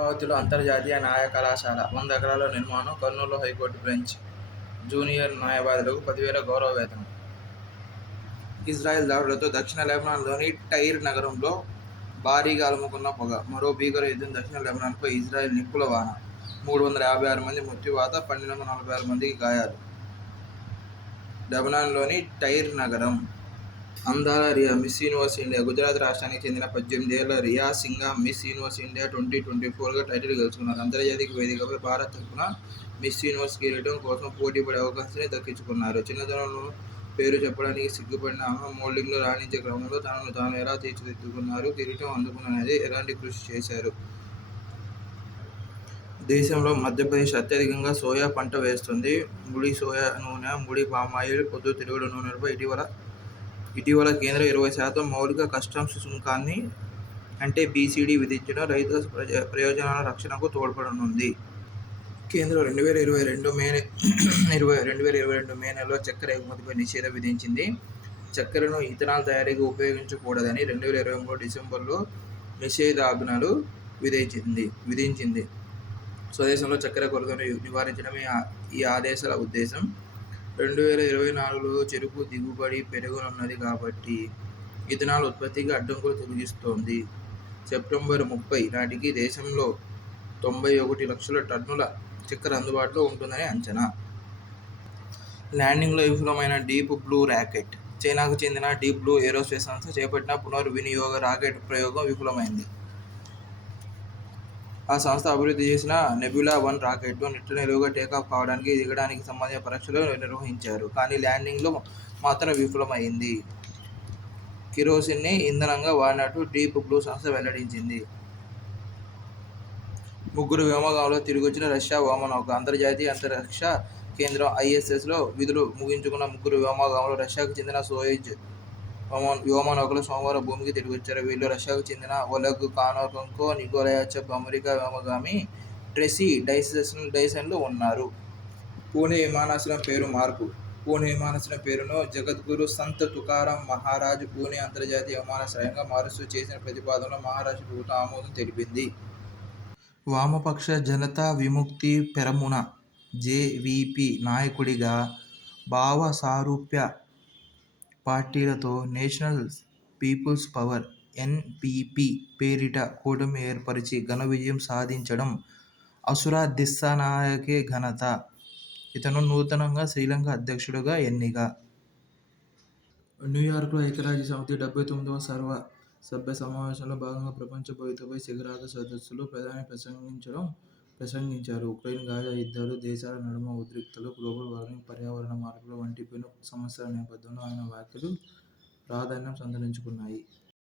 అమరావతిలో అంతర్జాతీయ న్యాయ కళాశాల 100 ఎకరాల నిర్మాణం. కర్నూలు హైకోర్టు బెంచ్ జూనియర్ న్యాయవాదులకు 10,000 గౌరవ వేతనం. ఇజ్రాయెల్ దాడులతో దక్షిణ లెబనాన్లోని టైర్ నగరంలో భారీగా అలుముకున్న పొగ. మరో భీకర యుద్ధం. దక్షిణ లెబనాన్పై ఇజ్రాయెల్ నిప్పుల వాన. 356 మంది మృత్యువాత, 1,246 మందికి గాయాలు. లెబనాన్లోని టైర్ నగరం. అందాల Riya Miss Universe India. Gujarat రాష్ట్రానికి చెందిన 18 ఏళ్ల Riya Singha Miss Universe India 2024గా టైటిల్ గెలుచుకున్నారు. అంతర్జాతీయ వేదికపై భారత్ తరఫున మిస్ యూనివర్స్ కిరీటం కోసం పోటీపడే అవకాశాన్ని దక్కించుకున్నారు. చిన్నతనంలో పేరు చెప్పడానికి సిగ్గుపడిన ఆమె మోడలింగ్లో రాణించే క్రమంలో తనను తాను ఎలా తీర్చిదిద్దుకున్నారు, కిరీటం అందుకునేందుకు ఎలాంటి కృషి చేశారు. దేశంలో మధ్యప్రదేశ్ అత్యధికంగా సోయా పంట వేస్తోంది. ముడి సోయా నూనె, ముడి పామాయిల్, పొద్దుతిరుగుడు నూనెలపై ఇటీవల కేంద్రం 20% మౌలిక కస్టమ్స్ సుంకాన్ని అంటే బీసీడీ విధించడం రైతుల ప్రయోజనాల రక్షణకు తోడ్పడనుంది. కేంద్రం 2022 మే నెలలో చక్కెర ఎగుమతిపై నిషేధం విధించింది. చక్కెరను ఇథనాల్ తయారీకి ఉపయోగించకూడదని 2023 డిసెంబర్లో నిషేధాజ్ఞలు విధించింది. స్వదేశంలో చక్కెర కొరతను నివారించడమే ఈ ఆదేశాల ఉద్దేశం. 2024లో చెరకు దిగుబడి పెరగనున్నది కాబట్టి ఇథనాల్ ఉత్పత్తికి అడ్డంకులు తొలగిస్తోంది. సెప్టెంబర్ 30 నాటికి దేశంలో 91 లక్షల టన్నుల చక్కెర అందుబాటులో ఉంటుందని అంచనా. ల్యాండింగ్లో విఫలమైన డీప్ బ్లూ రాకెట్. చైనాకు చెందిన డీప్ బ్లూ ఏరోస్పేస్ సంస్థ చేపట్టిన పునర్వినియోగ రాకెట్ ప్రయోగం విఫలమైంది. ఆ సంస్థ అభివృద్ధి చేసిన నెబ్యులా-1 రాకెట్ను నిట్ట-నిలువుగా టేకాఫ్ కావడానికి, దిగడానికి సంబంధించిన పరీక్షలు నిర్వహించారు. కానీ ల్యాండింగ్లో మాత్రం విఫలమైంది. కిరోసిన్ని ఇంధనంగా వాడినట్టు డీప్ బ్లూ సంస్థ వెల్లడించింది. 3 వ్యోమగాములు తిరిగొచ్చిన రష్యా వ్యోమనౌక. అంతర్జాతీయ అంతరిక్ష కేంద్రం ఐఎస్ఎస్లో విధులు ముగించుకున్న 3 వ్యోమగాములు రష్యాకు చెందిన సోయుజ్ వ్యోమనౌకలో సోమవారం భూమికి తిరిగొచ్చారు. వీరిలో రష్యాకు చెందిన ఒలెగ్ కొనోర్కెంకో, నికోలాయ్ చెప్, అమెరికా వ్యోమగామి ట్రెసీ డైసన్లు ఉన్నారు. పూణె విమానాశ్రయం పేరు మార్పు. పూణె విమానాశ్రయం పేరును జగద్గురు సంత్ తుకారామ్ మహారాజ్ పూణె అంతర్జాతీయ విమానాశ్రయంగా మారుస్తూ చేసిన ప్రతిపాదనకు మహారాష్ట్ర ప్రభుత్వం ఆమోదం తెలిపింది. వామపక్ష జనతా విముక్తి పెరమున జేవీపీ నాయకుడిగా భావసారూప్య పార్టీలతో నేషనల్ పీపుల్స్ పవర్ ఎన్పీపీ పేరిట కూటమి ఏర్పరిచి ఘన విజయం సాధించడం అసురా దిస్సానాయకే ఘనత. ఇతను నూతనంగా శ్రీలంక అధ్యక్షుడిగా ఎన్నిక. న్యూయార్క్లో ఐక్యరాజ్యసమితి 79వ సర్వసభ్య సమావేశంలో భాగంగా ప్రపంచ భవితపై శిఖరాగ్ర సదస్సులో ప్రధాని ప్రసంగించారు. ఉక్రెయిన్, గాజా యుద్ధాలు, దేశాల నడుమ ఉద్రిక్తతలు, గ్లోబల్ వార్మింగ్, పర్యావరణ మార్పుల వంటి పెను సమస్యల నేపథ్యంలో ఆయన వ్యాఖ్యలు ప్రాధాన్యం సంతరించుకున్నాయి.